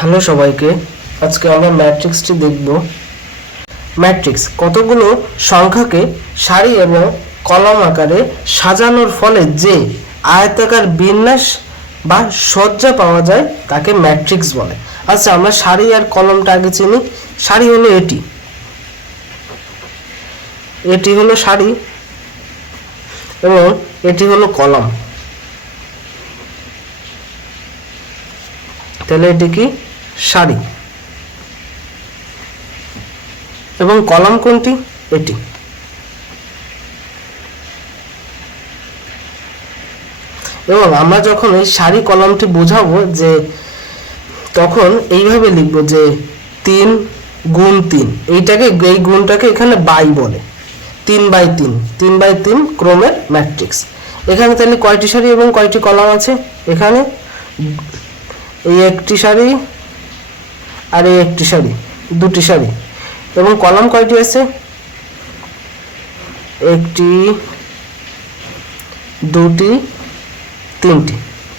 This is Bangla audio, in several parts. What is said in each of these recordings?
হ্যালো সবাইকে, আজকে আমরা ম্যাট্রিক্সটি দেখব। ম্যাট্রিক্স কতগুলো সংখ্যাকে সারি এবং কলাম আকারে সাজানোর ফলে যে আয়তাকার বিন্যাস বা সজ্জা পাওয়া যায় তাকে ম্যাট্রিক্স বলে। আচ্ছা, আমরা সারি আর কলমটা আগে চিনি। সারি হলো এটি হলো সারি এবং এটি হলো কলাম। তাহলে এটি কি? সারি। এবং কলাম কোনটি? এটি। এবং আমরা যখন এই সারি কলামটি বোঝাবো যে তখন এইভাবে লিখবো যে 3 গুণ 3, এই গুণটাকে এখানে বাই বলে। 3/3 ক্রমের ম্যাট্রিক্স। এখানে তাহলে কয়টি সারি এবং কয়টি কলাম আছে? এখানে এই একটি সারি আর এই একটি সারি, দুটি সারি। এবং কলাম কয়টি আছে? একটি, দুটি,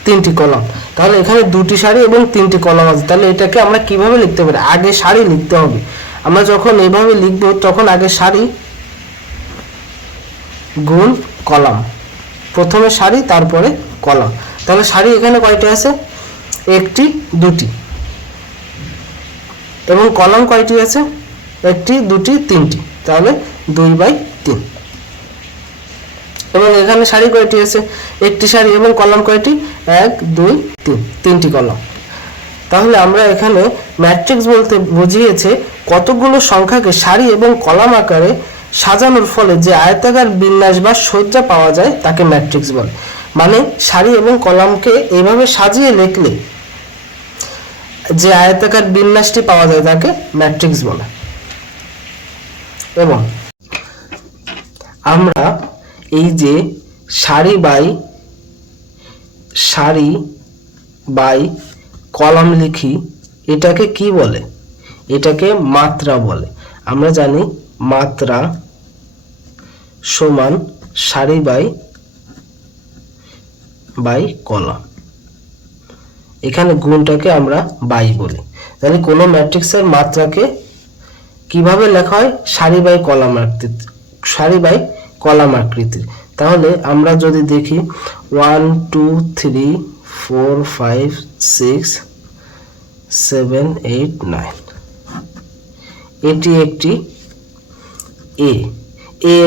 তিনটি কলাম। তাহলে এখানে দুটি সারি এবং তিনটি কলাম আছে। তাহলে এটাকে আমরা কিভাবে লিখতে পারি? আগে সারি লিখতে হবে। আমরা যখন এভাবে লিখব তখন আগে সারি গুণ কলাম, প্রথমে সারি তারপরে কলাম। তাহলে সারি এখানে কয়টি আছে? একটি, দুটি। এবং কলাম কয়টি আছে? একটি, দুটি, তিনটি। তাহলে 2/3। এবং এখানে সারি কয়টি আছে? একটি সারি। এবং কলাম কয়টি? 1, 2, 3, তিনটি কলাম। তাহলে আমরা এখানে ম্যাট্রিক্স বলতে বুঝিয়েছে কতগুলো সংখ্যাকে সারি এবং কলাম আকারে সাজানোর ফলে যে আয়তাকার বিন্যাস বা সজ্জা পাওয়া যায় তাকে ম্যাট্রিক্স বলে। মানে সারি এবং কলামকে এইভাবে সাজিয়ে লিখলে যে আয়তাকার বিন্যাসটি পাওয়া যায় তাকে ম্যাট্রিক্স বলে। এবং আমরা এই যে সারি বাই কলাম লিখি, এটাকে কি বলে? এটাকে মাত্রা বলে। আমরা জানি মাত্রা সমান সারি বাই কলাম। এখানে গুণটাকে আমরা বাই বলি। তাহলে কোনো ম্যাট্রিক্সের মাত্রাকে কিভাবে লেখা হয়? সারি বাই কলাম আকৃতির। তাহলে আমরা যদি দেখি 1, 2, 3, 4, 5, 6, 7, 8, 9, এটি একটি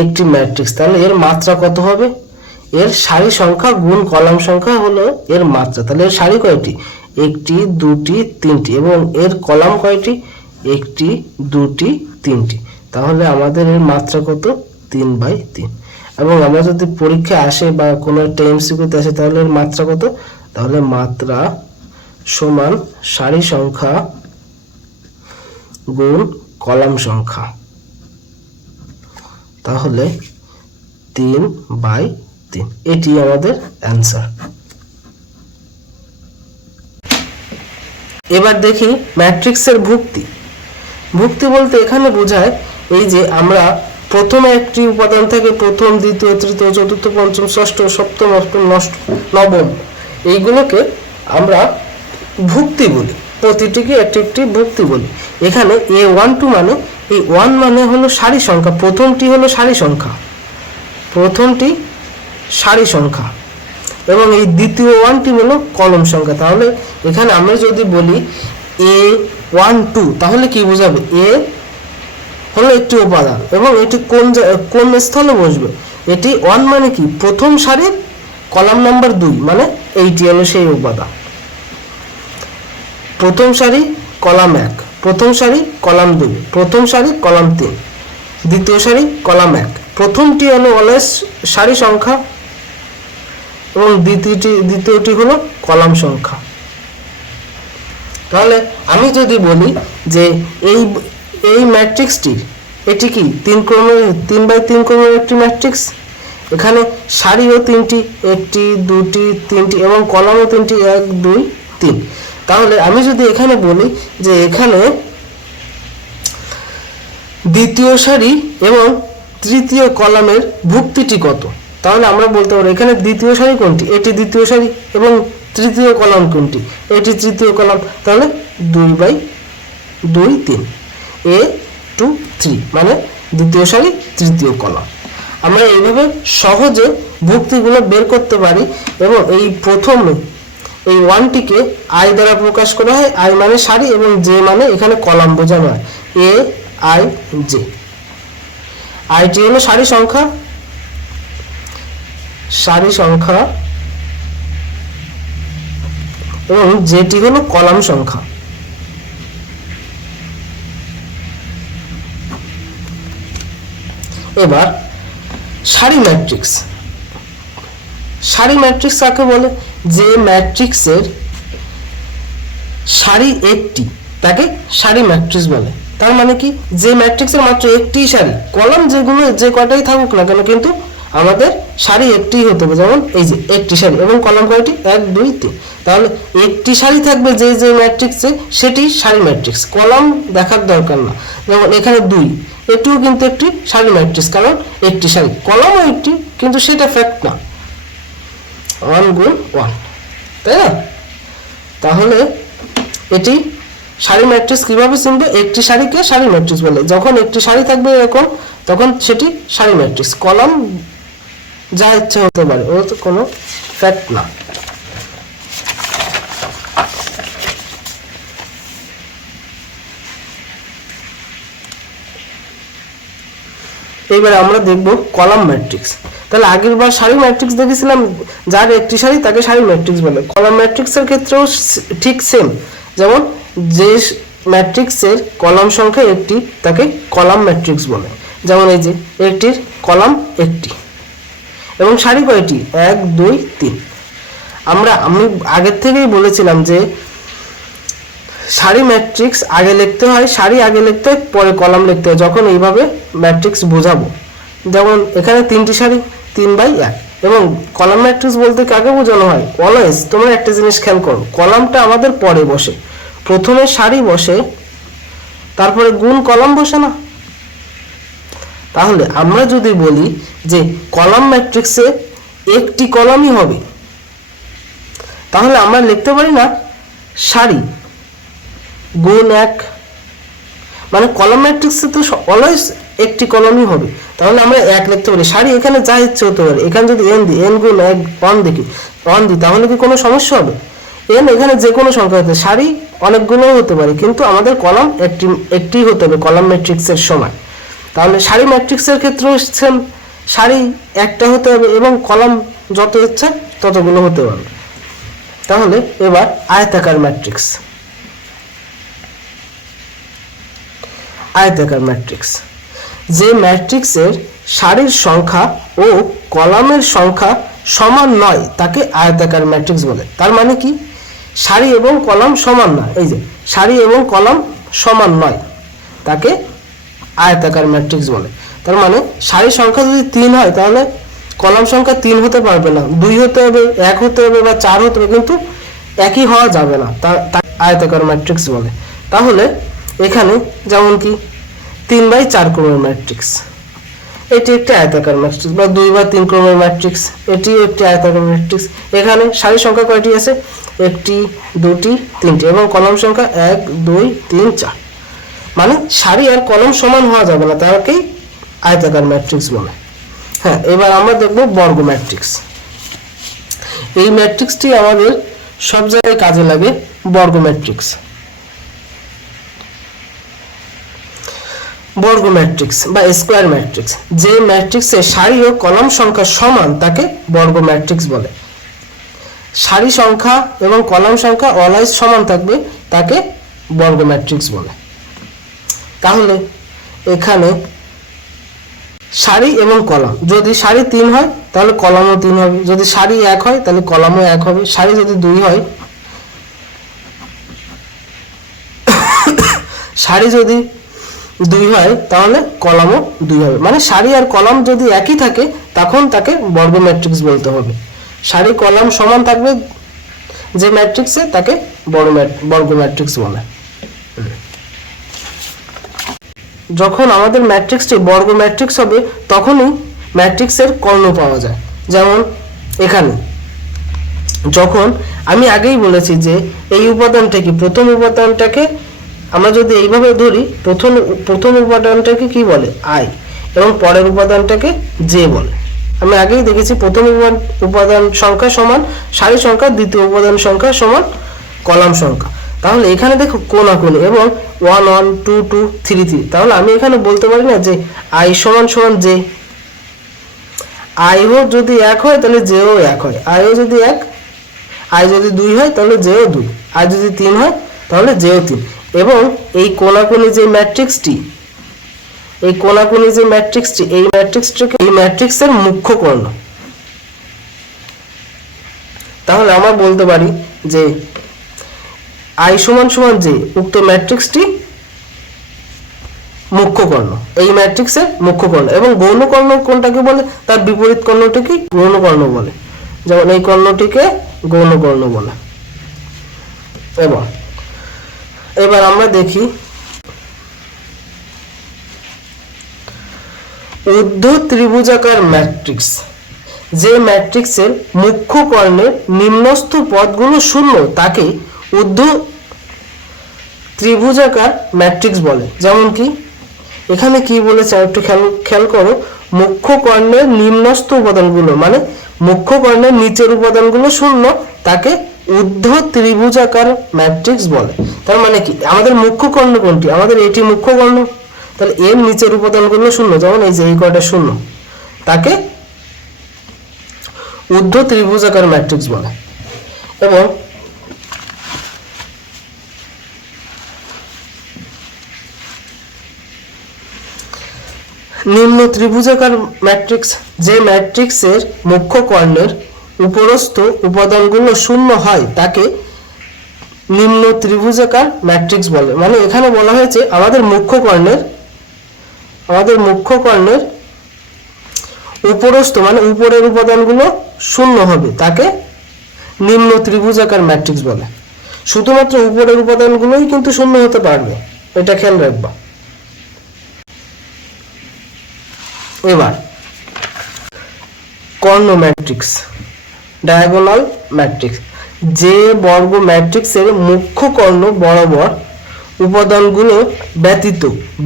একটি ম্যাট্রিক্স। তাহলে এর মাত্রা কত হবে? এর সারি সংখ্যা গুণ কলাম সংখ্যা হলো এর মাত্রা। তাহলে এর সারি কয়টি? একটি, দুটি, তিনটি। এবং এর কলাম কয়টি? একটি, দুটি, তিনটি। তাহলে আমাদের এর মাত্রা কত? 3/3। এবং আমরা যদি পরীক্ষায় আসে বা কোনো একটা এমসিকিউতে আসে তাহলে এর মাত্রা কত? তাহলে মাত্রা সমান সারি সংখ্যা গুণ কলাম সংখ্যা। তাহলে 3/3, এটি আমাদের অ্যান্সার। এবার দেখি ম্যাট্রিক্সের ভুক্তি বলতে এখানে বোঝায় এই যে আমরা প্রথমে একটি উপাদান থেকে প্রথম, দ্বিতীয়, তৃতীয়, চতুর্থ, পঞ্চম, ষষ্ঠ, সপ্তম, অষ্টম, নবম, এইগুলোকে আমরা ভুক্তি বলি। প্রতিটিকে একটি ভুক্তি বলি। এখানে A12 মানে এই 1 মানে হলো সারি সংখ্যা, প্রথমটি হলো সারি সংখ্যা, এবং এই দ্বিতীয় 1টি হলো কলম সংখ্যা। তাহলে এখানে আমরা যদি বলি A12 তাহলে কি বোঝাবে? এ হলো একটি উপাদান এবং এটি কোন স্থলে বসবে? এটি 1 মানে কি? প্রথম সারির কলাম নাম্বার 2, মানে এইটি হলো সেই উপাদান। প্রথম সারি কলাম 1, প্রথম সারি কলাম 2, প্রথম সারি কলাম 3, দ্বিতীয় সারি কলাম 1। প্রথমটি হলো অলওয়েজ সারি সংখ্যা এবং দ্বিতীয়টি হলো কলাম সংখ্যা। তাহলে আমি যদি বলি যে এই ম্যাট্রিক্সটি এটি কি 3/3 ক্রমের একটি ম্যাট্রিক্স। এখানে সারিও 3টি, একটি, দুটি, তিনটি, এবং কলামও 3টি, 1, 2, 3। তাহলে আমি যদি এখানে বলি যে এখানে দ্বিতীয় সারি এবং তৃতীয় কলামের ভুক্তিটি কত, তাহলে আমরা বলতে পারি এখানে দ্বিতীয় সারি কোনটি? এটি দ্বিতীয় সারি এবং তৃতীয় কলাম কোনটি, এটি তৃতীয় কলাম, তাহলে 2/2 3 A2 3 মানে দ্বিতীয় সারি তৃতীয় কলাম। আমরা এইভাবে সহজে ভুক্তিগুলো বের করতে পারি এবং এই প্রথমে এই 1টিকে আই দ্বারা প্রকাশ করা হয়, আই মানে সারি এবং জে মানে এখানে কলাম বোঝানো হয়, AIJ। আইটি হলো সারি সংখ্যা এবং যেটি হলো কলাম সংখ্যা। এবার সারি ম্যাট্রিক্স। সারি ম্যাট্রিক্স কাকে বলে? যে ম্যাট্রিক্সের সারি একটি তাকে সারি ম্যাট্রিক্স বলে। তার মানে কি, যে ম্যাট্রিক্সের মাত্র একটি সারি, কলাম যেগুলো যে কয়টাই থাকুক না কেন কিন্তু আমাদের সারি একটি হতে হবে। যেমন এই যে একটি সারি এবং কলাম কয়টি, 1 2 3, তাহলে একটি সারি থাকবে যে যে ম্যাট্রিক্সে সেটি সারি ম্যাট্রিক্স, কলাম দেখার দরকার না। যেমন এখানে 2, এটিও কিন্তু একটি সারি ম্যাট্রিক্স, কারণ একটি সারি, কলামও একটি, কিন্তু সেটা ফ্যাক্ট না, 1 গুণ 1, তাই না? তাহলে এটি সারি ম্যাট্রিক্স কিভাবে চিনবে? একটি সারিকে সারি ম্যাট্রিক্স বলে। যখন একটি সারি থাকবে এরকম, তখন সেটি সারি ম্যাট্রিক্স, কলাম যা ইচ্ছা হতে পারে, ও তো কোনো ফ্যাক্ট না। এইবার আমরা দেখব কলাম ম্যাট্রিক্স। তাহলে আগের বার সারি ম্যাট্রিক্স দেখেছিলাম, যার একটি সারি তাকে সারি ম্যাট্রিক্স বলে। কলাম ম্যাট্রিক্সের ক্ষেত্রেও ঠিক সেম, যেমন যে ম্যাট্রিক্সের কলাম সংখ্যা একটি তাকে কলাম ম্যাট্রিক্স বলে। যেমন এই যে একটির কলাম একটি এবং সারি কয়টি, 1 2 3। আমি আগের থেকেই বলেছিলাম যে সারি ম্যাট্রিক্স আগে লিখতে হয়, সারি আগে লিখতে হয়, পরে কলাম লিখতে হয়, যখন এইভাবে ম্যাট্রিক্স বোঝাবো। যেমন এখানে 3টি সারি, 3/1। এবং কলাম ম্যাট্রিক্স বলতে কাকে বোঝানো হয়? অলওয়েজ তোমরা একটা জিনিস খেয়াল করো, কলামটা আমাদের পরে বসে, প্রথমে সারি বসে, তারপরে গুণ কলাম বসে না? তাহলে আমরা যদি বলি যে কলাম ম্যাট্রিক্সে একটি কলামই হবে, তাহলে আমরা লিখতে পারি না সারি গুণ 1, মানে কলাম ম্যাট্রিক্সে তো অলওয়েজ একটি কলামই হবে, তাহলে আমরা 1 লিখতে পারি। সারি এখানে যা ইচ্ছে হতে পারে, এখানে যদি n দিই, n গুণ 1 1 দিই, তাহলে কি কোনো সমস্যা হবে? n এখানে যে কোনো সংখ্যা হতে, সারি অনেকগুলো হতে পারে, কিন্তু আমাদের কলাম একটি হতে হবে কলাম ম্যাট্রিক্সের সময়। তাহলে সারি ম্যাট্রিক্সের ক্ষেত্রেও সেম, সারি একটা হতে হবে এবং কলাম যত ইচ্ছা ততগুলো হতে পারবে। তাহলে এবার আয়তাকার ম্যাট্রিক্স। আয়তাকার ম্যাট্রিক্স, যে ম্যাট্রিক্সের সারির সংখ্যা ও কলামের সংখ্যা সমান নয় তাকে আয়তাকার ম্যাট্রিক্স বলে। তার মানে কি, সারি এবং কলাম সমান না, এই যে সারি এবং কলাম সমান নয় তাকে আয়তাকার ম্যাট্রিক্স বলে। তার মানে সারির সংখ্যা যদি 3 হয়, তাহলে কলাম সংখ্যা 3 হতে পারবে না, 2 হতে হবে, 1 হতে হবে বা 4 হতে হবে, কিন্তু একই হওয়া যাবে না, তা আয়তাকার ম্যাট্রিক্স বলে। তাহলে এখানে যেমন কি 3/4 ক্রমের ম্যাট্রিক্স, এটি একটি আয়তাকার ম্যাট্রিক্স, বা 2/3 ক্রমের ম্যাট্রিক্স, এটি একটি আয়তাকার ম্যাট্রিক্স। এখানে সারির সংখ্যা কয়টি আছে? 1টি 2টি 3টি এবং কলাম সংখ্যা 1 2 3 4, মানে সারি আর কলাম সমান হওয়া যাবে না, তাকেই আয়তাকার ম্যাট্রিক্স বলে। হ্যাঁ, এবার আমরা দেখব বর্গ ম্যাট্রিক্স। এই ম্যাট্রিক্সটি আমাদের সব জায়গায় কাজে লাগে, বর্গ ম্যাট্রিক্স। বর্গ ম্যাট্রিক্স বা স্কয়ার ম্যাট্রিক্স, যে ম্যাট্রিক্সে সারি ও কলাম সংখ্যা সমান তাকে বর্গ ম্যাট্রিক্স বলে। সারি সংখ্যা এবং কলাম সংখ্যা অলওয়েজ সমান থাকবে, তাকে বর্গ ম্যাট্রিক্স বলে। তাহলে এখানে সারি এবং কলাম, যদি সারি 3 হয় তাহলে কলামও 3 হবে, যদি সারি 1 হয় তাহলে কলামও 1 হবে, সারি যদি 2 হয়, সারি যদি 2 হয় তাহলে কলামও 2 হবে, মানে সারি আর কলাম যদি একই থাকে তখন তাকে বর্গ ম্যাট্রিক্স বলতে হবে। সারি কলাম সমান থাকবে যে ম্যাট্রিক্সে, তাকে বর্গ ম্যাট্রিক্স বলে। যখন আমাদের ম্যাট্রিক্সটি বর্গ ম্যাট্রিক্স হবে তখনই ম্যাট্রিক্সের কর্ণ পাওয়া যায়। যেমন এখানে যখন আমি আগেই বলেছি যে এই উপাদানটাকে, প্রথম উপাদানটাকে আমরা যদি এইভাবে ধরি, প্রথম উপাদানটাকে কি বলে? আই, এবং পরের উপাদানটাকে জে বলে। আমি আগেই দেখেছি প্রথম উপাদান সংখ্যা সমান সারি সংখ্যা, দ্বিতীয় উপাদান সংখ্যা সমান কলাম সংখ্যা। তাহলে এখানে দেখো কোনাকুনি এবং 1 1 2 2 3 3। তাহলে আমি এখানে বলতে পারি না যে আই সমান সমান জে। আই হোক যদি 1 হয় তাহলে জেও 1 হয়, আইও যদি 1, আই যদি 2 হয় তাহলে জেও 2, আই যদি 3 হয় তাহলে জেও 3। এবং এই কোনাকুনি যে ম্যাট্রিক্সটি, এই ম্যাট্রিক্সের মুখ্য কর্ণ। তাহলে আমরা বলতে পারি যে আই সমান সমান জে, উক্ত ম্যাট্রিক্সটি মুখ্য কর্ণ, এই ম্যাট্রিক্সের মুখ্য কর্ণ। এবং গৌণ কর্ণ কোনটাকে বলে? তার বিপরীত কর্ণটিকে গৌণ কর্ণ বলে। যেমন এই কর্ণটিকে গৌণ কর্ণ বলে। এবার আমরা দেখি ঊর্ধ্ব ত্রিভুজাকার ম্যাট্রিক্স। যে ম্যাট্রিক্সের মুখ্য কর্ণের নিম্নস্থ পদগুলো শূন্য তাকে ঊর্ধ্ব ত্রিভুজাকার ম্যাট্রিক্স বলে। যেমন কি এখানে কি বলেছে একটু খেয়াল করো, মুখ্য কর্ণের নিম্নস্থ উপাদানগুলো, মানে মুখ্য কর্ণের নিচের উপাদানগুলো শূন্য তাকে ঊর্ধ্ব ত্রিভুজাকার ম্যাট্রিক্স বলে। তার মানে কি আমাদের মুখ্য কর্ণ কোনটি? আমাদের এটি মুখ্য কর্ণ, তাহলে এর নিচের উপাদানগুলো শূন্য, যেমন এই যে এই কয়টা শূন্য, তাকে ঊর্ধ্ব ত্রিভুজাকার ম্যাট্রিক্স বলে। এবং নিম্ন ত্রিভুজাকার ম্যাট্রিক্স, যে ম্যাট্রিক্সের মুখ্য কর্ণের উপরস্থ উপাদানগুলো শূন্য হয় তাকে নিম্ন ত্রিভুজাকার ম্যাট্রিক্স বলে। মানে এখানে বলা হয়েছে আমাদের মুখ্য কর্ণের উপরস্থ মানে উপরের উপাদানগুলো শূন্য হবে, তাকে নিম্ন ত্রিভুজাকার ম্যাট্রিক্স বলে। শুধুমাত্র উপরের উপাদানগুলোই কিন্তু শূন্য হতে পারবে, এটা খেয়াল রাখবা। এবার কর্ণ ম্যাট্রিক্স, ডায়াগোনাল ম্যাট্রিক্স। যে বর্গ ম্যাট্রিক্সের মুখ্য কর্ণ বরাবর উপাদানগুলো ব্যতীত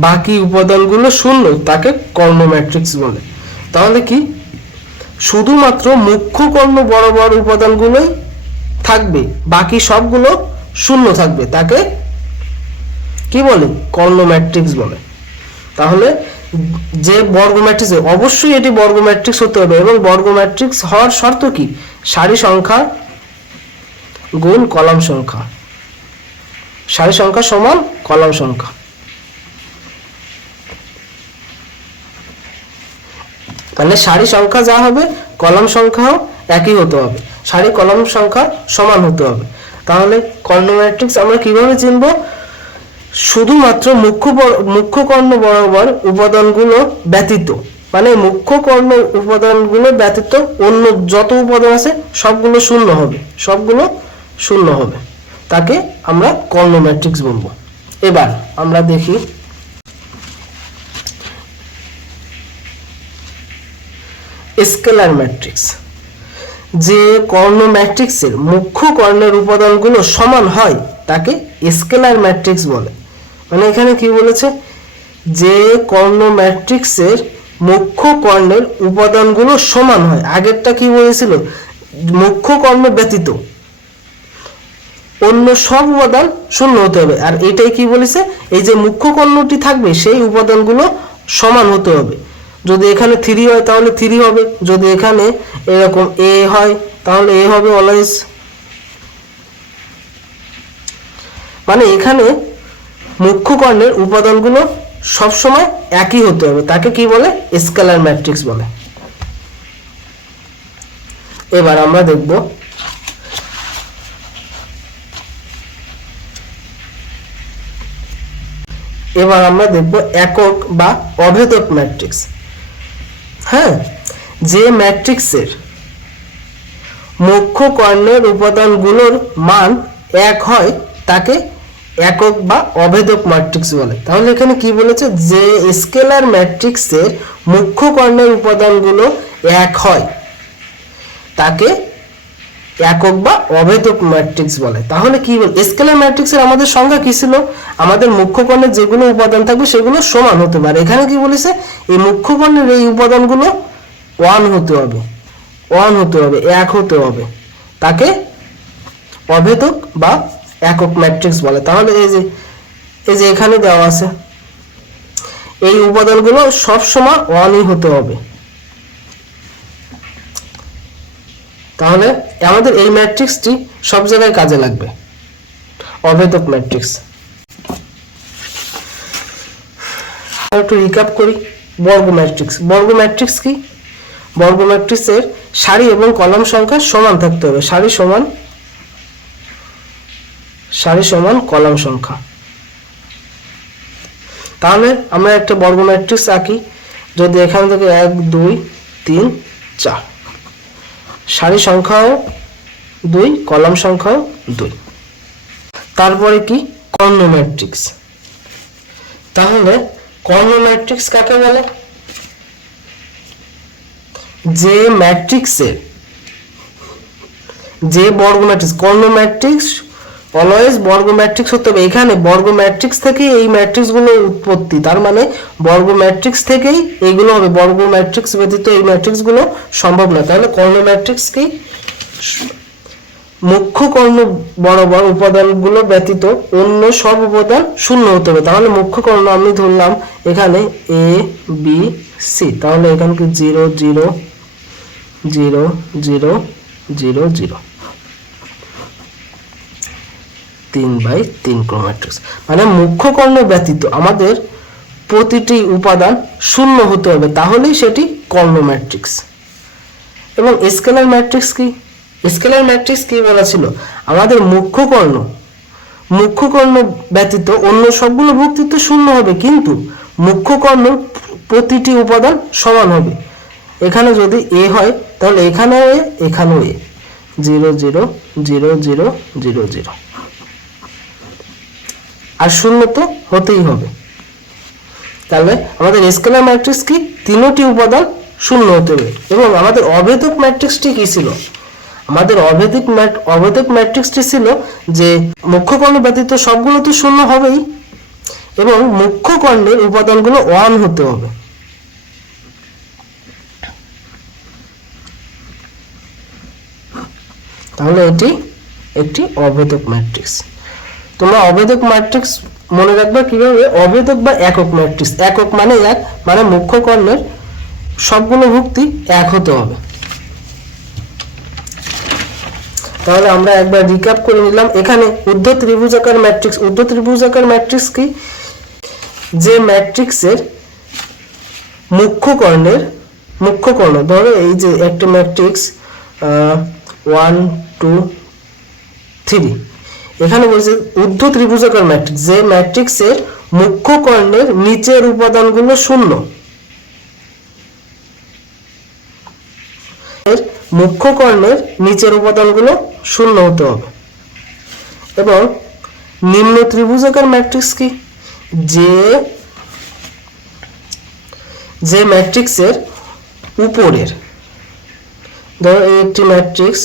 বাকি উপাদানগুলো শূন্য তাকে কর্ণ ম্যাট্রিক্স বলে। তাহলে কি শুধুমাত্র মুখ্য কর্ণ বরাবর উপাদানগুলোই থাকবে, বাকি সবগুলো শূন্য থাকবে, তাকে কি বলে? কর্ণ ম্যাট্রিক্স বলে। তাহলে যে বর্গ ম্যাট্রিক্স, অবশ্যই এটি বর্গ ম্যাট্রিক্স হতে হবে, এবং বর্গ ম্যাট্রিক্স হওয়ার শর্ত কি? সারি সংখ্যা গুণ কলাম সংখ্যা, সারি সংখ্যা সমান কলাম সংখ্যা। মানে সারি সংখ্যা যা হবে কলাম সংখ্যাও একই হতে হবে, সারি কলাম সংখ্যা সমান হতে হবে। তাহলে কর্ণ ম্যাট্রিক্স আমরা কিভাবে চিনব? শুধুমাত্র মুখ্য কর্ণ বরাবর উপাদানগুলো ব্যতীত, মানে মুখ্য কর্ণ উপাদানগুলো ব্যতীত অন্য যত উপাদান আছে সবগুলো শূন্য হবে, তাকে আমরা কর্ণ ম্যাট্রিক্স বলবো। এবার আমরা দেখি স্কেলার ম্যাট্রিক্স। যে কর্ণ ম্যাট্রিক্সের মুখ্য কর্ণের উপাদানগুলো সমান হয় তাকে স্কেলার ম্যাট্রিক্স বলে। মানে এখানে কি বলেছে? যে কর্ণ ম্যাট্রিক্সের মুখ্য কর্ণের উপাদানগুলো সমান হয়, আগেরটা কি বলেছিল? মুখ্য কর্ণ ব্যতীত অন্য সব উপাদান শূন্য হতে হবে। আর এটাই কি বলেছে? এই যে মুখ্য কর্ণটি থাকবে সেই উপাদানগুলো সমান হতে হবে। যদি এখানে 3 হয় তাহলে 3 হবে, যদি এখানে এরকম এ হয় তাহলে এ হবে অলওয়েজ। মানে এখানে মুখ্য কর্ণের উপাদানগুলো সবসময় একই হতে হবে, তাকে কি বলে? স্কেলার ম্যাট্রিক্স বলে। এবার আমরা দেখব একক বা অভেদক ম্যাট্রিক্স। হ্যাঁ, যে ম্যাট্রিক্সের মুখ্য কর্ণের উপাদানগুলোর মান 1 হয় তাকে একক বা অভেদক ম্যাট্রিক্স বলে। তাহলে এখানে কি বলেছে? যে স্কেলার ম্যাট্রিক্সের মুখ্য কর্ণের উপাদানগুলো 1 হয় তাকে একক বা অভেদক ম্যাট্রিক্স বলে। তাহলে কি বল, স্কেলার ম্যাট্রিক্সের আমাদের সংজ্ঞা কি ছিল, আমাদের মুখ্য কর্ণের যেগুলো উপাদান থাকবে সেগুলো সমান হতে পারে। এখানে কি বলেছে, এই মুখ্য কর্ণের এই উপাদানগুলো 1 হতে হবে, 1 হতে হবে, 1 হতে হবে, তাকে অভেদক বা একক ম্যাট্রিক্স বলে। তাহলে এই যে এখানে দেওয়া আছে, এই উপাদানগুলো সব সময় 1ই হতে হবে। তাহলে আমাদের এই ম্যাট্রিক্সটি সব জায়গায় কাজে লাগবে, অভেদক ম্যাট্রিক্স। একটু রিক্যাপ করি, বর্গ ম্যাট্রিক্স। বর্গ ম্যাট্রিক্স কি, বর্গ ম্যাট্রিক্সের সারি এবং কলাম সংখ্যা সমান থাকতে হবে, সারি সমান কলাম সংখ্যা। তাহলে আমরা একটা বর্গ ম্যাট্রিক্স আঁকি, যদি এখান থেকে 1 2 3 4, সারি সংখ্যাও 2, কলাম সংখ্যাও 2। তারপরে কি, কর্ণ ম্যাট্রিক্স। তাহলে কর্ণ ম্যাট্রিক্স কাকে বলে, যে ম্যাট্রিক্সের, যে বর্গ ম্যাট্রিক্স, কর্ণ ম্যাট্রিক্স অলওয়েজ বর্গ ম্যাট্রিক্স হতে হবে। এখানে বর্গ ম্যাট্রিক্স থেকেই এই ম্যাট্রিক্স গুলো উৎপত্তি, তার মানে বর্গ ম্যাট্রিক্স থেকেই এইগুলো হবে, বর্গ ম্যাট্রিক্স ব্যতীত এই ম্যাট্রিক্স গুলো সম্ভব না। তাহলে কর্ণ ম্যাট্রিক্স কি, মুখ্য কর্ণ বরাবর উপাদানগুলো ব্যতীত অন্য সব উপাদান শূন্য হতে হবে। তাহলে মুখ্য কর্ণ আমি ধরলাম এখানে এ বি সি, তাহলে এখানে কি 0 0 0 0 0 0, 3/3 ক্রম ম্যাট্রিক্স। মানে মুখ্য কর্ণ ব্যতীত আমাদের প্রতিটি উপাদান শূন্য হতে হবে, তাহলেই সেটি কর্ণ ম্যাট্রিক্স। এবং স্কেলার ম্যাট্রিক্স কি, স্কেলার ম্যাট্রিক্স কি বলা ছিল, আমাদের মুখ্য কর্ণ ব্যতীত অন্য সবগুলো বক্তৃত্ব শূন্য হবে, কিন্তু মুখ্য কর্ণ প্রতিটি উপাদান সমান হবে। এখানে যদি এ হয় তাহলে এখানেও এ, এখানেও এ, 0 0 0 0 0 0, আর শূন্য তো হতেই হবে। তাহলে আমাদের স্কেলার ম্যাট্রিক্স কি, তিনটি উপাদান শূন্য হতে হবে। এবং আমাদের অভেদক ম্যাট্রিক্সটি কি ছিল, আমাদের অভেদক ম্যাট্রিক্সটি ছিল যে মুখ্য কর্ণ ব্যতীত সবগুলো তো শূন্য হবেই, এবং মুখ্য কর্ণের উপাদানগুলো 1 হতে হবে। তাহলে এটি একটি অভেদক ম্যাট্রিক্স। তোমরা অভেদক ম্যাট্রিক্স মনে রাখবে কিভাবে, অভেদক বা একক ম্যাট্রিক্স। একক মানে 1, মানে মুখ্য কর্ণের সবগুলো ভুক্তি 1 হতে হবে। তাহলে আমরা একবার রিক্যাপ করে নিলাম। এখানে ঊর্ধ্ব ত্রিভুজাকার ম্যাট্রিক্স, ঊর্ধ্ব ত্রিভুজাকার ম্যাট্রিক্স কি, যে ম্যাট্রিক্সের মুখ্য কর্ণ, ধরো এই যে একটা ম্যাট্রিক্স 1 2 3, এখানে বলছে ঊর্ধ্ব ত্রিভুজাকার ম্যাট্রিক্স, যে ম্যাট্রিক্সের মুখ্য কর্ণের নিচের উপাদানগুলো শূন্য, মুখ্য কর্ণের নিচের উপাদানগুলো শূন্য হতে হবে। এবং নিম্ন ত্রিভুজাকার ম্যাট্রিক্স কি, যে ম্যাট্রিক্সের উপরের, ধরো এই একটি ম্যাট্রিক্স,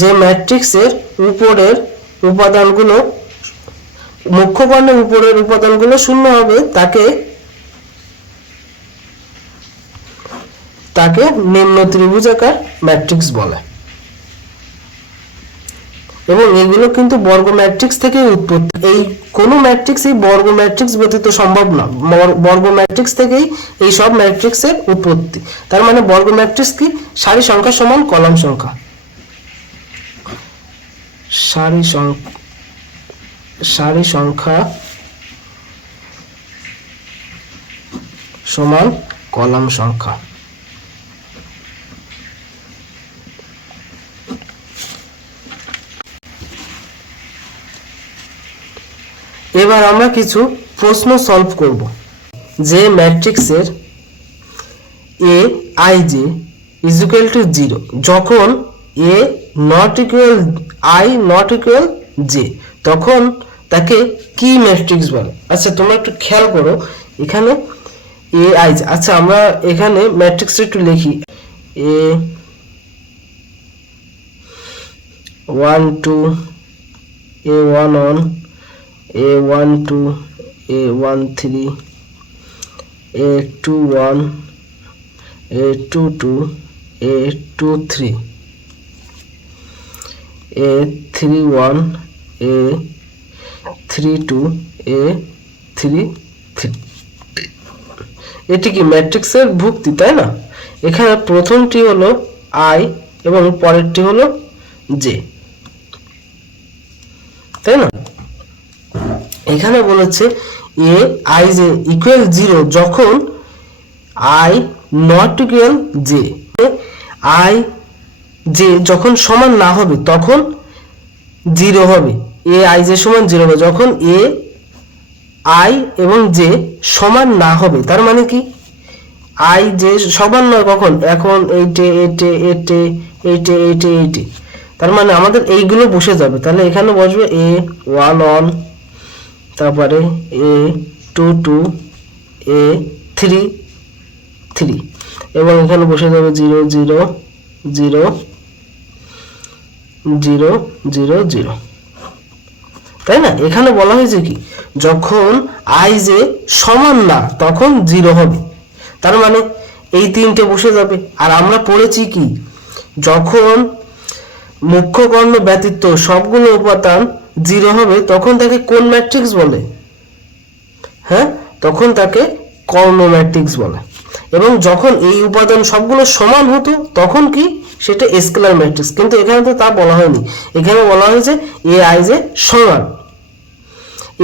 যে ম্যাট্রিক্সের উপরের উপাদানগুলো, মুখ্য কর্ণের উপরের উপাদানগুলো শূন্য হবে, তাকে নিম্ন ত্রিভুজাকার ম্যাট্রিক্স বলে। এবং এগুলো কিন্তু বর্গ ম্যাট্রিক্স থেকে উৎপত্তি, এই কোন ম্যাট্রিক্স এই বর্গ ম্যাট্রিক্স ব্যতীত সম্ভব না, বর্গ ম্যাট্রিক্স থেকেই এই সব ম্যাট্রিক্সের উৎপত্তি। তার মানে বর্গ ম্যাট্রিক্স কি, সারি সংখ্যা সমান কলাম সংখ্যা, সারি সংখ্যা সমান কলাম সংখ্যা। এবার আমরা কিছু প্রশ্ন সলভ করব। যে ম্যাট্রিক্সের A I J is equal to 0, যখন A not equal I not equal J, তখন তাকে কি ম্যাট্রিক্স বলে। আচ্ছা তোমরা একটু খেয়াল করো, এখানে এ আই জে, আচ্ছা আমরা এখানে ম্যাট্রিক্সটা একটু লিখি, এ 1 2 A1 1 A1 2 A1 3 A2 1 A2 2 A2 3 A3 1 A3 2 A3 3। এটি কি ম্যাট্রিক্সের ভুক্তি, তাই না? এখানে প্রথমটি হলো I এবং পরেরটি হলো J, তাই না? এখানে বলেছে a I j ইকুয়াল 0 যখন I not equal j, I j যখন সমান না হবে তখন 0 হবে, a I j সমান 0 হবে যখন a I এবং j সমান না হবে। তার মানে কি I j সমান নয় কখন, এখন এইটে, তার মানে আমাদের এইগুলো বসে যাবে। তাহলে এখানে বসবে A1 1, তারপরে A2 2 A3 3 এবং এখানে বসে যাবে 0 0 0 0 0 0, তাই না? এখানে বলা হয়েছে কি যখন I j সমান না তখন 0 হবে, তার মানে এই তিনটে বসে যাবে। আর আমরা পড়েছি কি যখন মুখ্য কর্ণ ব্যতীত সবগুলো উপাদান 0 হবে তখন তাকে কোন ম্যাট্রিক্স বলে? হ্যাঁ, তখন তাকে কর্ণ ম্যাট্রিক্স বলে। এবং যখন এই উপাদান সবগুলো সমান হতো তখন কি সেটা স্কেলার ম্যাট্রিক্স। কিন্তু এখানে তো তা বলা হয়নি, এখানে বলা হয়েছে AI j সমান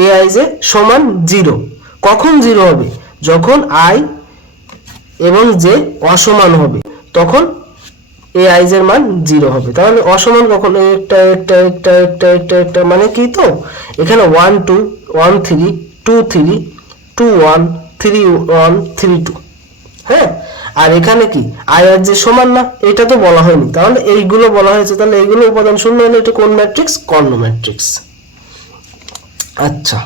AI j সমান 0। কখন 0 হবে? যখন I এবং j অসমান হবে তখন AI j এর মান 0 হবে। তাহলে অসমান কখন? একটা মানে কি, তো এখানে 1 2 1 3 2 3 2 1 3 1 3 2, হ্যাঁ। আর এখানে কি I আর j সমান না, এটা তো বলা হয়নি, তাহলে এইগুলো বলা হয়েছে। তাহলে এইগুলো উপাদান শূন্য হলে এটা কোন ম্যাট্রিক্স? কর্ণ ম্যাট্রিক্স। আচ্ছা,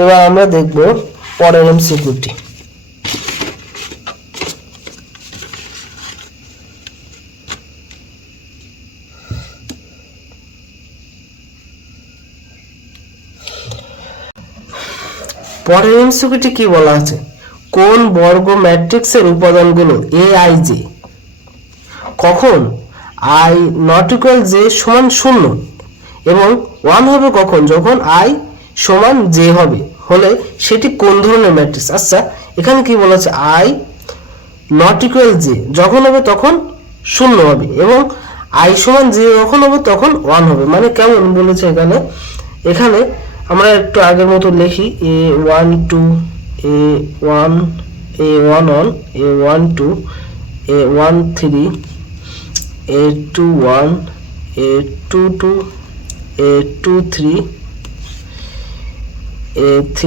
এবার আমরা দেখব পরের এমসিকিউটি। পরের এমসিকিউটি কি বলা আছে? কোন বর্গ ম্যাট্রিক্সের উপাদানগুলো AI j কখন I নট ইকুয়াল j সমান 0 এবং 1 হবে কখন? যখন I সমান j হবে, হলে সেটি কোন ধরনের ম্যাট্রিক্স? আচ্ছা, এখানে কি বলা আছে? I নট ইকুয়াল j যখন হবে তখন 0 হবে এবং I সমান j যখন হবে তখন 1 হবে। মানে কেমন বলেছে এখানে? এখানে আমরা একটু আগের মতো লিখি A1 2 A1 A1 1 A1 2 A1 3 A2 1 A2 2 A2 3 A3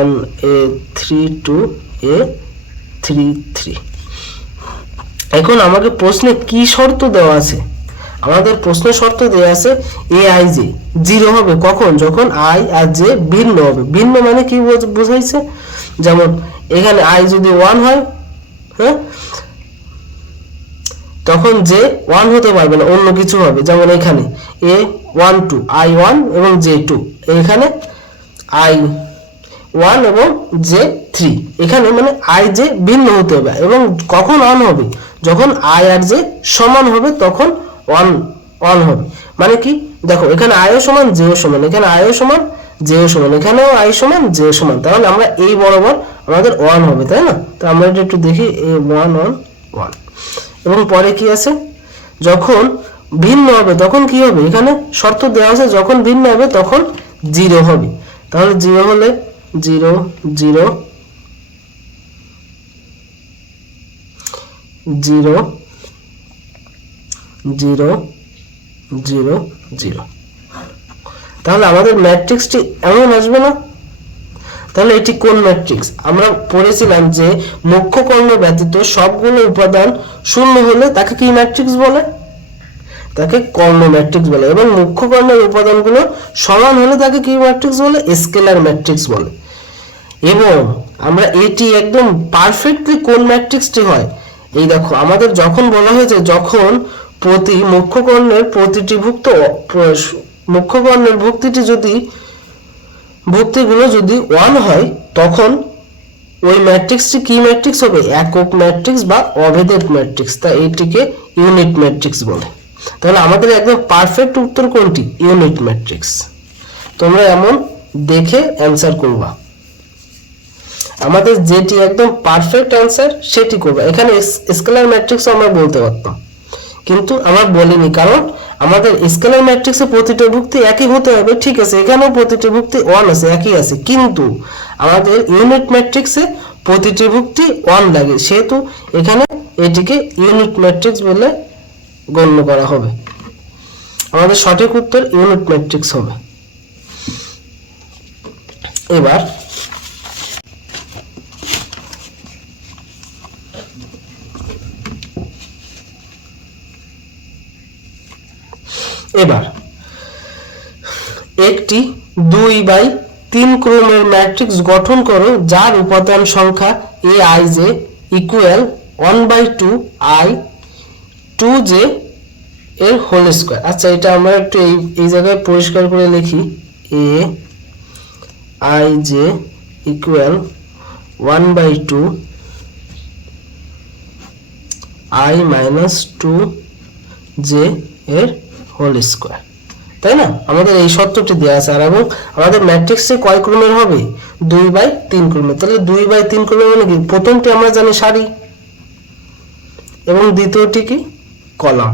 1 A3 2 A3 3। এখন আমাকে প্রশ্নে কি শর্ত দেওয়া আছে? আমাদের প্রশ্ন শর্ত দেওয়া আছে AI j 0 হবে কখন? যখন I আর j ভিন্ন হবে। ভিন্ন মানে কি বোঝাইছে? যেমন এখানে I যদি 1 হয়, হ্যাঁ, তখন j 1 হতে পারবে না, অন্য কিছু হবে। যেমন এখানে A1 2 I1 এবং j 2, এখানে I1 এবং j 3, এখানে মানে I j ভিন্ন হতে হবে। এবং কখন 1 হবে? যখন I আর j সমান হবে তখন 1 হবে। মানে কি দেখো, এখানে I ও সমান j ও সমান, এখানে I ও সমান j ও সমান, এখানেও I সমান j ও সমান, তাহলে আমরা এই বরাবর আমাদের 1 হবে, তাই না? তো আমরা এটা একটু দেখি A1 1 1। এবং পরে কি আছে? যখন ভিন্ন হবে তখন কি হবে? এখানে শর্ত দেওয়া আছে যখন ভিন্ন হবে তখন 0 হবে। তাহলে 0 হলে 0 0 0 0 0 0, তাহলে আমাদের ম্যাট্রিক্সটি এমন আসবে না? তাহলে এটি কোন ম্যাট্রিক্স? আমরা পড়েছিলাম যে মুখ্য কর্ণ ব্যতীত সবগুলো উপাদান শূন্য হলে তাকে কি ম্যাট্রিক্স বলে? তাকে কর্ণ ম্যাট্রিক্স বলে। এবং মুখ্য কর্ণের উপাদানগুলো সমান হলে তাকে কি ম্যাট্রিক্স বলে? স্কেলার ম্যাট্রিক্স বলে। এবং আমরা এটি একদম পারফেক্টলি কোন ম্যাট্রিক্সটি হয়, এই দেখো আমাদের যখন বলা হয়েছে যখন প্রতি মুখ্য কর্ণের প্রতিটি মুখ্য কর্ণের ভুক্তিগুলো যদি 1 হয় তখন ওই ম্যাট্রিক্সটি কি ম্যাট্রিক্স হবে? একক ম্যাট্রিক্স বা অভেদের ম্যাট্রিক্স। তাই এইটিকে ইউনিট ম্যাট্রিক্স বলে। তাহলে আমাদের একদম পারফেক্ট উত্তর কোনটি? Unit matrix. তোমরা এমন দেখে অ্যান্সার করবা, আমাদের যেটি একদম পারফেক্ট অ্যান্সার সেটি করবা। এখানে স্কেলার ম্যাট্রিক্স আমরা বলতে পারতাম, কিন্তু আমরা বলিনি, কারণ আমাদের স্কেলার ম্যাট্রিক্সে প্রতিটি ভুক্তি একই হতে হবে। ঠিক আছে, এখানেও প্রতিটি ভুক্তি 1 আছে, একই আছে, কিন্তু আমাদের ইউনিট ম্যাট্রিক্সে প্রতিটি ভুক্তি 1 লাগে, সেহেতু এখানে এটিকে ইউনিট ম্যাট্রিক্স বলে গণ্য করা হবে। আমাদের সঠিক উত্তর ইউনিট ম্যাট্রিক্স হবে। এবার একটি 2/3 ক্রমের ম্যাট্রিক্স গঠন করো যার উপাদান সংখ্যা aij ইকুয়াল 1/2i2j এর হোল স্কয়ার। আচ্ছা, এটা আমরা একটু এই জায়গায় পরিষ্কার করে লিখি। aij ইকুয়াল 1/2i-2j এর হোল স্কয়ার, তাই না? আমাদের এই শর্তটি দেওয়া আছে। আর এবং আমাদের ম্যাট্রিক্সে কয় ক্রমের হবে? 2/3 ক্রমের। তাহলে 2/3 ক্রমের মানে কি? প্রথমটি আমরা জানি সারি এবং দ্বিতীয়টি কি? কলাম।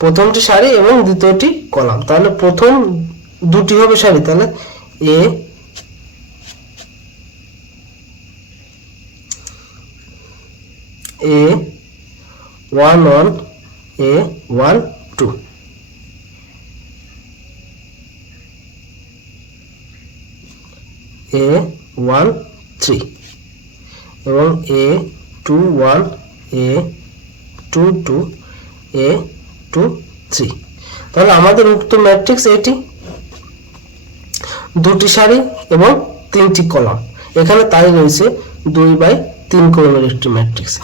প্রথমটি সারি এবং দ্বিতীয়টি কলাম। তাহলে প্রথম দুটি হবে সারি, তাহলে A11 A12 A13 এবং A21 A22 A23। তাহলে আমাদের উক্ত ম্যাট্রিক্স এটি, দুটি সারি এবং 3টি কলাম। এখানে তাই রয়েছে 2/3 ক্রমের একটি ম্যাট্রিক্স।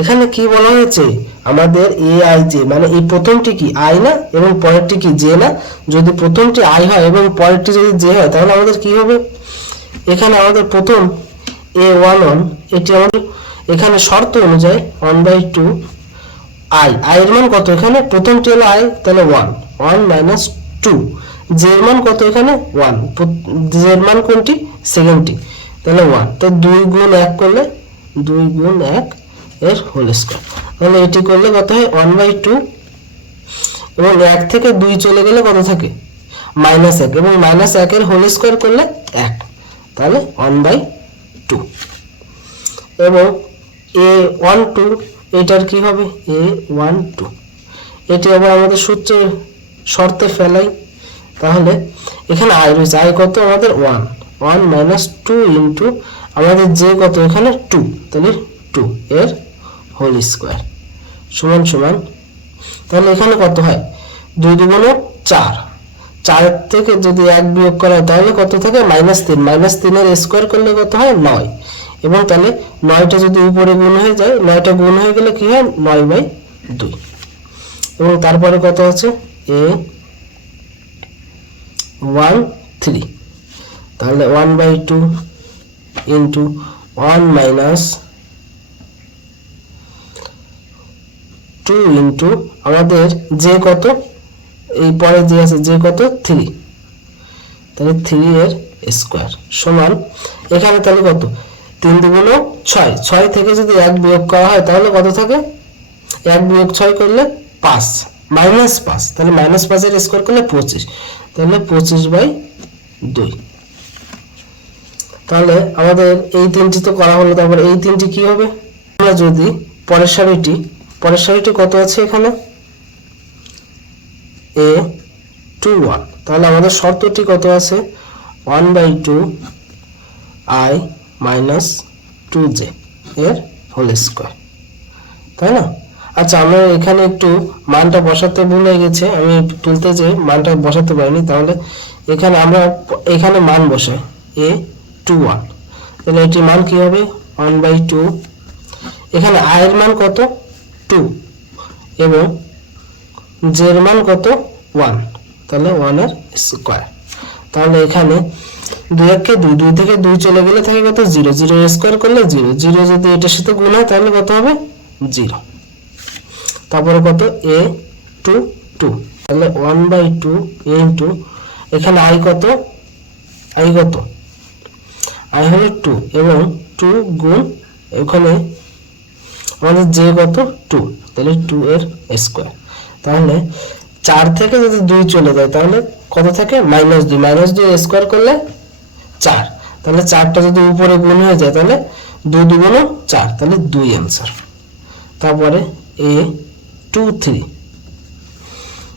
এখানে কি বলা হয়েছে? আমাদের aij মানে এই প্রথমটি কি i না এবং পরেরটি কি j না? যদি প্রথমটি i হয় এবং পরেরটি যদি j হয় তাহলে আমাদের কি হবে? এখানে আমাদের প্রথম a11 এটি আমাদের এখানে শর্ত অনুযায়ী 1/2 i এর মান কত? এখানে প্রথমটি হলো i, তাহলে 1 - 2। j এর মান কত? এখানে 1। j এর মান কোনটি? সেকেন্ডটি, তাহলে 1। তো 2 গুণ 1 করলে 2 গুণ 1 এর হোল স্কয়ার। তাহলে এটি করলে কত হয়? 1/2 এবং 1 থেকে 2 চলে গেলে কত থাকে? -1 এবং -1 এর হোল স্কয়ার করলে 1, তাহলে 1/2। এবং a12 এটার কি হবে? a12 এটি আবার আমাদের সূত্রের শর্তে ফেলাই। তাহলে এখানে i রয়েছে, i কত? আমাদের 1 - 2 ইন্টু আমাদের j কত? এখানে 2, তাহলে 2 এর হোল স্কয়ার সমান সমান। তাহলে এখানে কত হয়? 2 × 2 = 4। 4 থেকে যদি 1 বিয়োগ করা হয় তাহলে কত থাকে? -3। -3 এর স্কয়ার করলে কত হয়? 9। এবং তাহলে 9টা যদি উপরে গুণ হয়ে যায়, 9টা গুণ হয়ে গেলে কি হয়? 9/2। এবং তারপরে কত আছে? a13, তাহলে 1/2 ইন্টু 1 - 2 ইন্টু আমাদের যে কত? এই পরে যে আছে যে কত? 3, তাহলে 3 এর স্কয়ার সমান। এখানে তাহলে কত? 3 × 2 = 6। 6 থেকে যদি 1 বিয়োগ করা হয় তাহলে কত থাকে? 1 বিয়োগ 6 করলে 5, -5। তাহলে -5 এর স্কয়ার করলে 25, তাহলে 25/2। তাহলে আমাদের এই তিনটি তো করা হলো। তারপর এই তিনটি কি হবে? আমরা যদি পরের সারিটি কত আছে? এখানে a21, তাহলে আমাদের শর্তটি কত আছে? 1/2 i - 2j এর হোল স্কয়ার, তাই না? আচ্ছা, আমরা এখানে একটু মানটা বসাতে ভুলে গেছে, আমি তুলতে যে মানটা বসাতে পারিনি। তাহলে এখানে আমরা এখানে মান বসাই a21, তাহলে এটির মান কি হবে? 1/2। এখানে i এর মান কত? 2, এবং জে এর মান কত 1, তাহলে 1 এর স্কয়ার। তাহলে এখানে 2 একে 2, 2 থেকে 2 চলে গেলে থাকে কত 0, 0 এর স্কয়ার করলে 0, 0 যদি এটার সাথে গুণ হয় তাহলে কত হবে 0। তারপরে কত a 2 2, তাহলে 1/2 a ইনটু এখানে i কত i হলো 2 এবং 2 গুণ এখানে আমাদের j কত 2, তাহলে 2 এর স্কয়ার। তাহলে 4 থেকে যদি 2 চলে যায় তাহলে কত থাকে -2, -2 স্কয়ার করলে 4, তাহলে 4টা যদি উপরে গুণ হয়ে যায় তাহলে 2 2 4, তাহলে 2 आंसर। তারপরে a 2 3,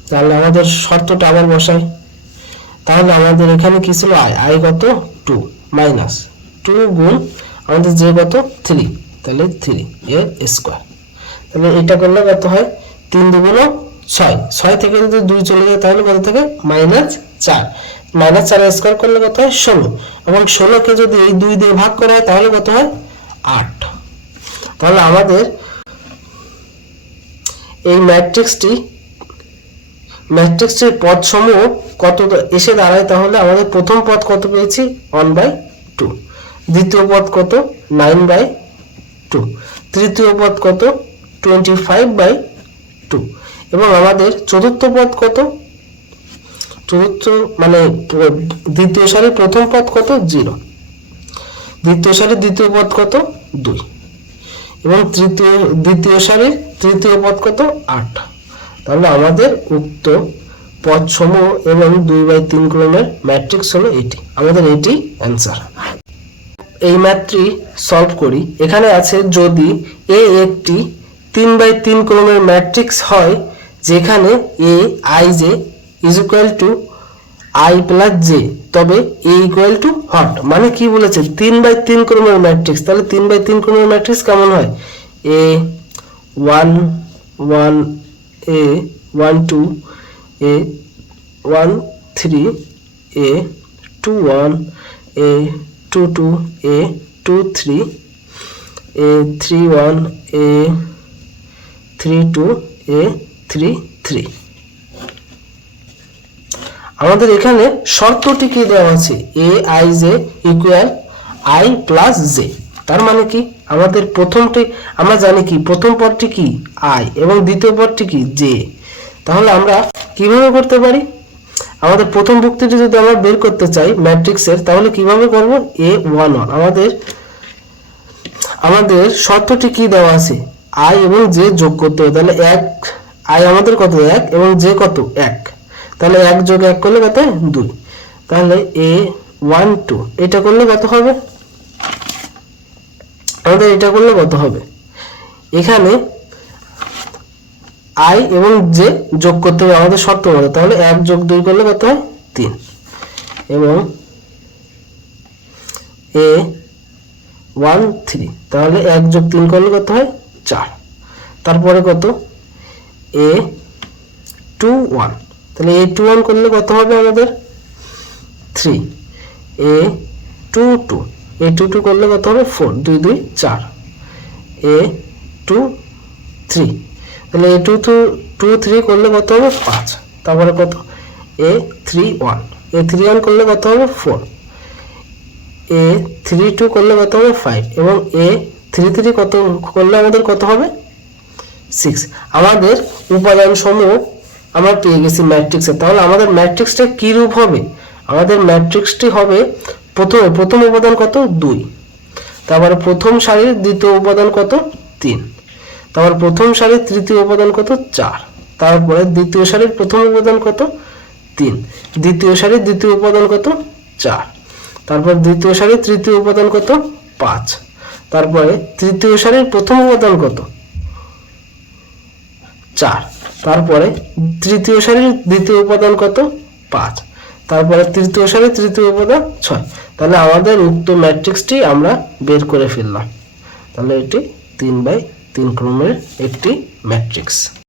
তাহলে আমাদের শর্তটা আবার বসাই। তাহলে আমাদের এখানে কি ছিল i কত 2 মাইনাস 2 গুণ আমাদের j কত 3, তাহলে 3 এর স্কয়ার। তাহলে এটা করলে কত হয় 3 2 6, 6 থেকে যদি 2 চলে যায় তাহলে কত থাকে -4, -4 এর স্কয়ার করলে কত হয় 16, এবং 16 কে যদি এই 2 দিয়ে ভাগ করা হয় তাহলে কত হয় 8। তাহলে আমাদের এই ম্যাট্রিক্সটির পদসমূহ কত এসে দাঁড়ায়, তাহলে আমাদের প্রথম পদ কত পেয়েছি 1/2, দ্বিতীয় পদ কত 9/2, তৃতীয় পদ কত 25/2, এবং আমাদের চতুর্থ পদ কত, মানে দ্বিতীয় সারির প্রথম পদ কত 0, দ্বিতীয় সারির দ্বিতীয় পদ কত 2, এবং দ্বিতীয় সারির তৃতীয় পদ কত 8। তাহলে আমাদের উক্ত পদসমূহ এবং 2/3 ক্রমের ম্যাট্রিক্স হলো এটি, আমাদের এটি অ্যান্সার। এই ম্যাথটি সলভ করি। এখানে আছে যদি a একটি 3/3 ক্রমের ম্যাট্রিক্স হয় যেখানে a ij is equal to i plus j, তবে a equal to what, মানে কি বলেছে 3/3 ক্রমের ম্যাট্রিক্স। তাহলে 3/3 ক্রমের ম্যাট্রিক্স কেমন হয় a 1 1 a 1 2 a 1 3 a 2 1 a 2 2 a 2 3 a 3 1 a 3 2 a 3 3। আমাদের এখানে শর্তটি কি দেওয়া আছে a i j equal i plus j, তার মানে কি আমাদের প্রথমটি আমরা জানি কি প্রথম পদটি কি i এবং দ্বিতীয় পদটি কি j। তাহলে আমরা কিভাবে করতে পারি, আমাদের প্রথম যুক্তিটি যদি আমরা বের করতে চাই ম্যাট্রিক্সের তাহলে কিভাবে করব a1 1, আমাদের শর্তটি কি দেওয়া আছে i এবং j যোগ করতে হবে। তাহলে 1 i আমাদের কত 1 এবং j কত 1, তাহলে 1 যোগ 1 করলে কত 2, তাহলে a1 2 এটা করলে কত হবে, আমাদের এটা করলে কত হবে এখানে i এবং j যোগ করতে হবে আমাদের শর্ত মতে। তাহলে 1 যোগ 2 করলে কত হয় 3, এবং a1 3, তাহলে 1 যোগ 3 করলে কত হয় 4, তারপরে কত a2 1, তাহলে a2 1 করলে কত হবে আমাদের 3, a2 2 a2 2 করলে কত হবে 4 2 2 4, a2 3, তাহলে a2 2 3 করলে কত হবে 5, তারপরে কত a3 1 a3 1 করলে কত হবে 4, a3 2 করলে কত হবে 5, এবং a3 3 কত করলে আমাদের কত হবে 6। আমাদের উপাদান সমূহ আমরা পেয়ে গেছি ম্যাট্রিক্সে। তাহলে আমাদের ম্যাট্রিক্সটা কি রূপ হবে, আমাদের ম্যাট্রিক্সটি হবে প্রথম উপাদান কত 2, তারপরে প্রথম সারির দ্বিতীয় উপাদান কত 3, তারপর প্রথম সারির তৃতীয় উপাদান কত 4, তারপরে দ্বিতীয় সারির প্রথম উপাদান কত 3, দ্বিতীয় সারির দ্বিতীয় উপাদান কত 4, তারপর দ্বিতীয় সারির তৃতীয় উপাদান কত 5, তারপরে তৃতীয় সারির প্রথম উপাদান কত 4, তারপরে তৃতীয় সারির দ্বিতীয় উপাদান কত 5, তারপরে তৃতীয় সারির তৃতীয় উপাদান 6। তাহলে আমাদের উক্ত ম্যাট্রিক্সটি আমরা বের করে ফেললাম। তাহলে এটি 3/3 ক্রমের একটি ম্যাট্রিক্স।